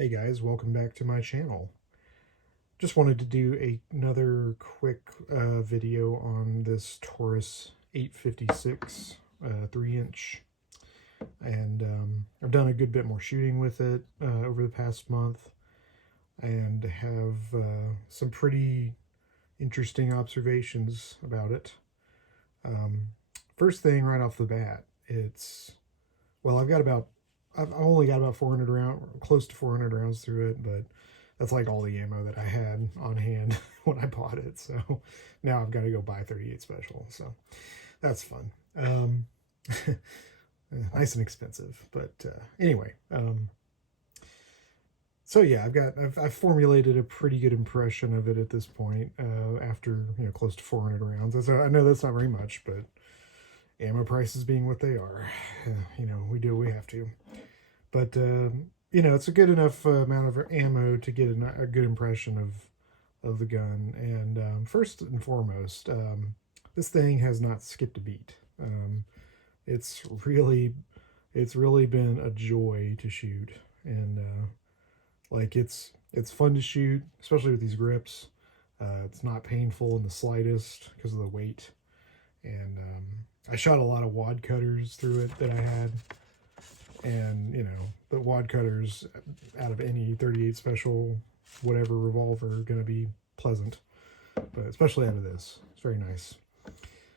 Hey guys, welcome back to my channel. Just wanted to do another quick video on this Taurus 856 3-inch, and I've done a good bit more shooting with it over the past month, and have some pretty interesting observations about it. First thing right off the bat, I've only got about 400 rounds, close to 400 rounds through it, but that's like all the ammo that I had on hand when I bought it. So now I've got to go buy 38 special. So that's fun. Nice and expensive, but anyway. So yeah, I've formulated a pretty good impression of it at this point. After close to 400 rounds. I know that's not very much, but ammo prices being what they are, we do what we have to. But it's a good enough amount of ammo to get a good impression of the gun. And first and foremost, this thing has not skipped a beat. It's really been a joy to shoot, and it's fun to shoot, especially with these grips. It's not painful in the slightest because of the weight. And I shot a lot of wad cutters through it that I had, and the wad cutters out of any 38 special whatever revolver are going to be pleasant, but especially out of this, it's very nice.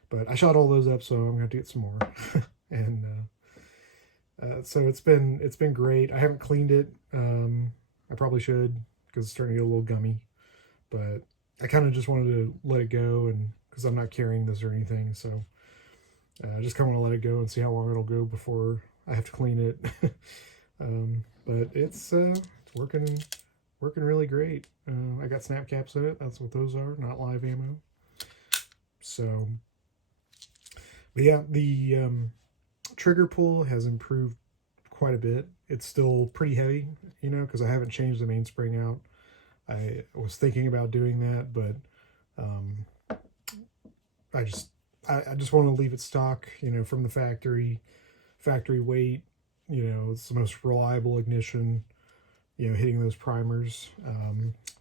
But I shot all those up, so I'm going to have to get some more. And so it's been great. I haven't cleaned it. I probably should, because it's starting to get a little gummy, but I kind of just wanted to let it go, and because I'm not carrying this or anything, so I just kind of want to let it go and see how long it'll go before I have to clean it. But it's working really great. I got snap caps in it. That's what those are, not live ammo. So, but yeah, the trigger pull has improved quite a bit. It's still pretty heavy, because I haven't changed the mainspring out. I was thinking about doing that, but I just want to leave it stock, from the factory weight. It's the most reliable ignition, hitting those primers.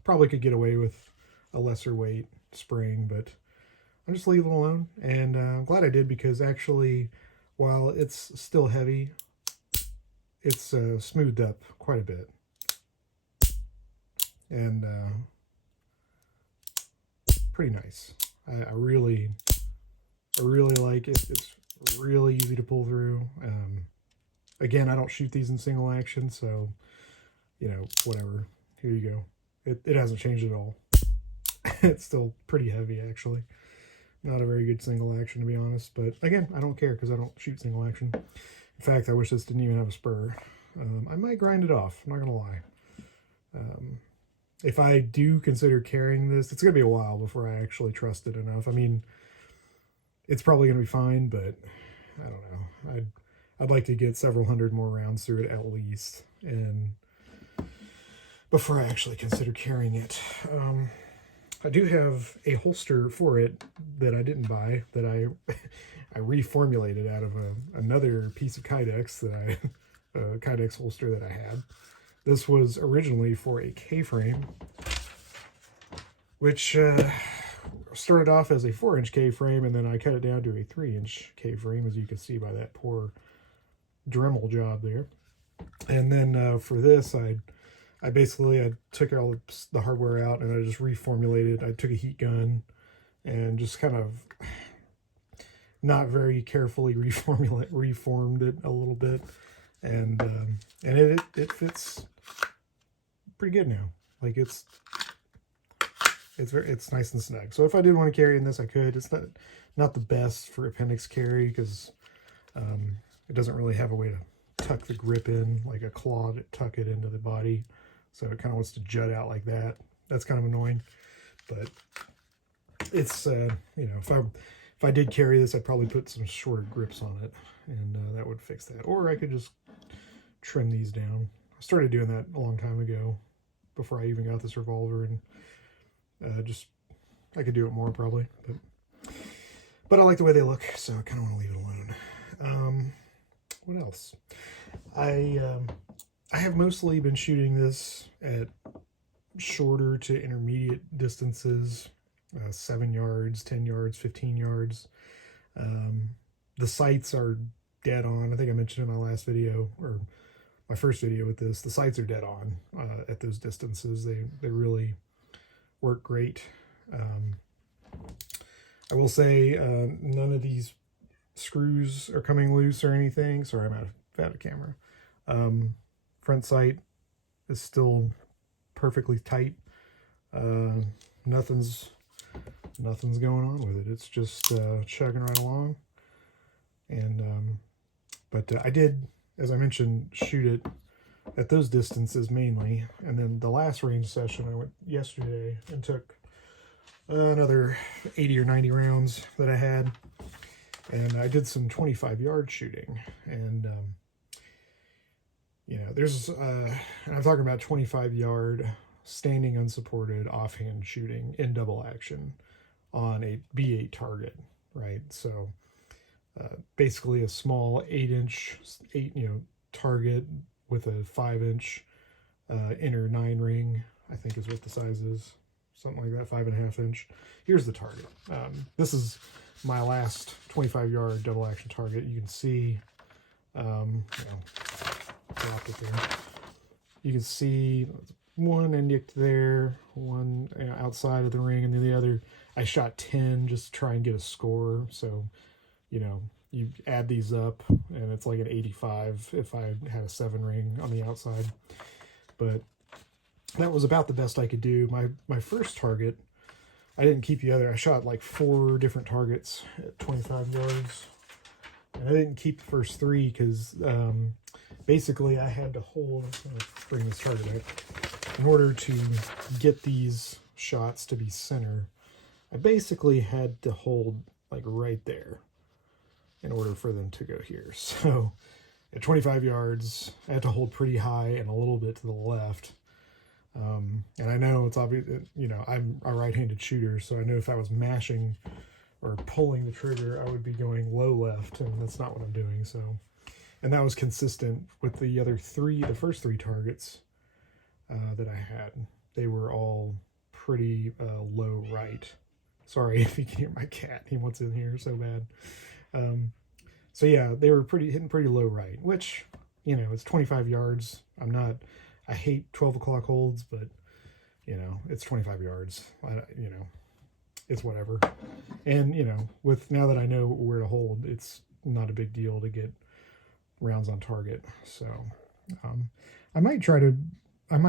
Probably could get away with a lesser weight spring, but I'll just leave it alone. And I'm glad I did, because actually, while it's still heavy, it's smoothed up quite a bit. And pretty nice. I really like it. It's really easy to pull through. Again, I don't shoot these in single action, so whatever. Here you go. It hasn't changed at all. It's still pretty heavy, actually. Not a very good single action, to be honest, but again, I don't care, because I don't shoot single action. In fact, I wish this didn't even have a spur. I might grind it off, I'm not gonna lie. If I do consider carrying this, it's gonna be a while before I actually trust it enough. I mean, it's probably gonna be fine, but I don't know. I'd like to get several hundred more rounds through it at least, and before I actually consider carrying it. I do have a holster for it that I didn't buy, that I reformulated out of another piece of Kydex a Kydex holster that I had. This was originally for a K-frame, which started off as a 4-inch K-frame, and then I cut it down to a 3-inch K-frame, as you can see by that poor Dremel job there. And then for this, I took all the hardware out, and I just reformulated. I took a heat gun and just kind of not very carefully reformed it a little bit, and it fits pretty good now. Like it's nice and snug. So if I did want to carry in this, I could. It's not the best for appendix carry, because it doesn't really have a way to tuck the grip in like a claw to tuck it into the body. So it kind of wants to jut out like that. That's kind of annoying. But it's, if I did carry this, I'd probably put some shorter grips on it, and that would fix that. Or I could just trim these down. I started doing that a long time ago, before I even got this revolver, and I could do it more probably. But I like the way they look, so I kind of want to leave it alone. What else? I I have mostly been shooting this at shorter to intermediate distances, 7 yards, 10 yards, 15 yards. The sights are dead on. I think I mentioned in my last video, or my first video with this, the sights are dead on at those distances. They really work great. I will say none of these screws are coming loose or anything. Sorry, I'm out of camera. Front sight is still perfectly tight. Nothing's going on with it. It's just chugging right along. And but I did, as I mentioned, shoot it at those distances mainly. And then the last range session I went yesterday and took another 80 or 90 rounds that I had, and I did some 25-yard shooting. And you know, there's and I'm talking about 25-yard standing unsupported offhand shooting in double action on a B8 target, right? So basically a small 8-inch target with a 5-inch inner 9 ring, I think is what the size is, something like that, 5.5 inch. Here's the target. This is my last 25-yard double action target. You can see, drop it there. You can see one indict there, one outside of the ring, and then the other, I shot 10 just to try and get a score. So, you add these up, and it's like an 85 if I had a 7 ring on the outside. But that was about the best I could do. My first target, I didn't keep the other. I shot like 4 different targets at 25 yards. And I didn't keep the first 3 because basically I had to hold, I'm going to bring this target up, in order to get these shots to be center. I basically had to hold like right there in order for them to go here. So at 25 yards, I had to hold pretty high and a little bit to the left. And I know it's obvious, I'm a right-handed shooter, so I know if I was mashing or pulling the trigger, I would be going low left, and that's not what I'm doing. So, and that was consistent with the first 3 targets that I had. They were all pretty low right. Sorry if you can hear my cat. He wants in here so bad. So yeah, they were hitting pretty low right, which, it's 25 yards. I hate 12 o'clock holds, but it's 25 yards. It's whatever. And, with now that I know where to hold, it's not a big deal to get rounds on target. So, I might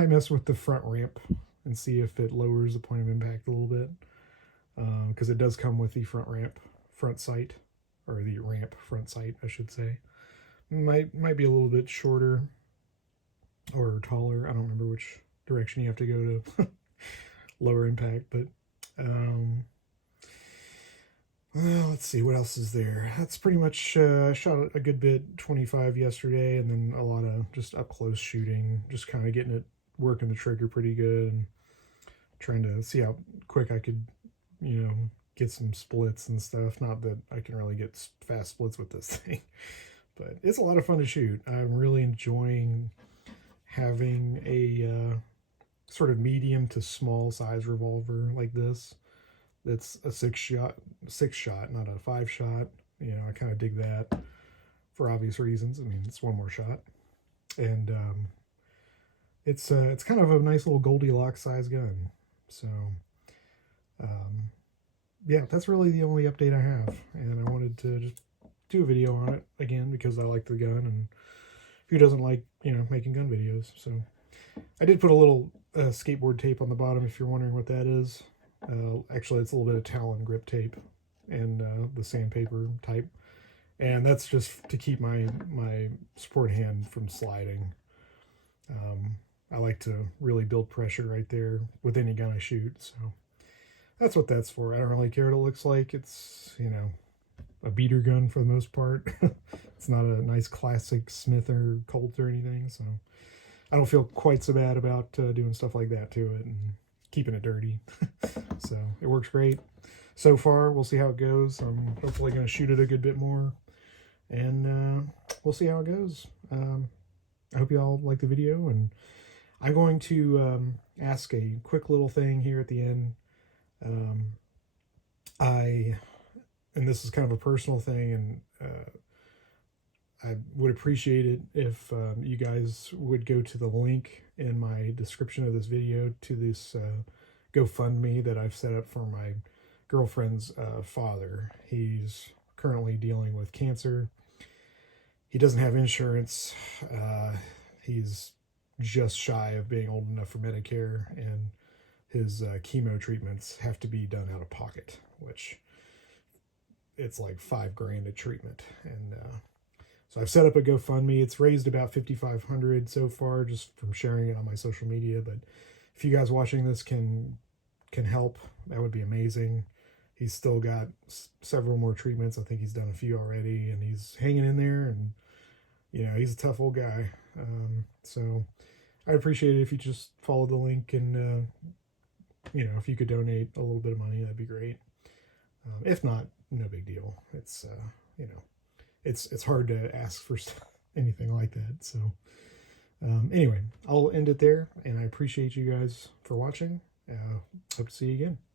mess with the front ramp and see if it lowers the point of impact a little bit. Because it does come with the front sight, or the ramp front sight, I should say. Might be a little bit shorter or taller. I don't remember which direction you have to go to lower impact, but well, let's see what else is there. That's pretty much I shot a good bit 25 yesterday, and then a lot of just up close shooting, just kind of getting it working the trigger pretty good and trying to see how quick I could get some splits and stuff. Not that I can really get fast splits with this thing, but it's a lot of fun to shoot. I'm really enjoying having a sort of medium to small size revolver like this. That's a 6 shot, not a 5 shot. I kind of dig that for obvious reasons. I mean, it's one more shot, and it's kind of a nice little Goldilocks size gun. So, yeah, that's really the only update I have, and I wanted to just do a video on it again because I like the gun, and who doesn't like making gun videos? So I did put a little skateboard tape on the bottom if you're wondering what that is. Actually, it's a little bit of Talon grip tape and the sandpaper type, and that's just to keep my support hand from sliding. I like to really build pressure right there with any gun I shoot, so that's what that's for. I don't really care what it looks like. It's a beater gun for the most part. It's not a nice classic Smith or Colt or anything, so I don't feel quite so bad about doing stuff like that to it and keeping it dirty. So it works great so far. We'll see how it goes. I'm hopefully going to shoot it a good bit more, and we'll see how it goes. I hope you all like the video, and I'm going to ask a quick little thing here at the end. Um, and this is kind of a personal thing, and I would appreciate it if you guys would go to the link in my description of this video to this GoFundMe that I've set up for my girlfriend's father. He's currently dealing with cancer. He doesn't have insurance. He's just shy of being old enough for Medicare, and his chemo treatments have to be done out of pocket, which it's like $5,000 a treatment. And so I've set up a GoFundMe. It's raised about $5,500 so far just from sharing it on my social media. But if you guys watching this can help, that would be amazing. He's still got several more treatments. I think he's done a few already, and he's hanging in there. And he's a tough old guy. So I'd appreciate it if you just follow the link, and if you could donate a little bit of money, that'd be great. If not, no big deal. It's it's hard to ask for anything like that. So anyway, I'll end it there, and I appreciate you guys for watching. Hope to see you again.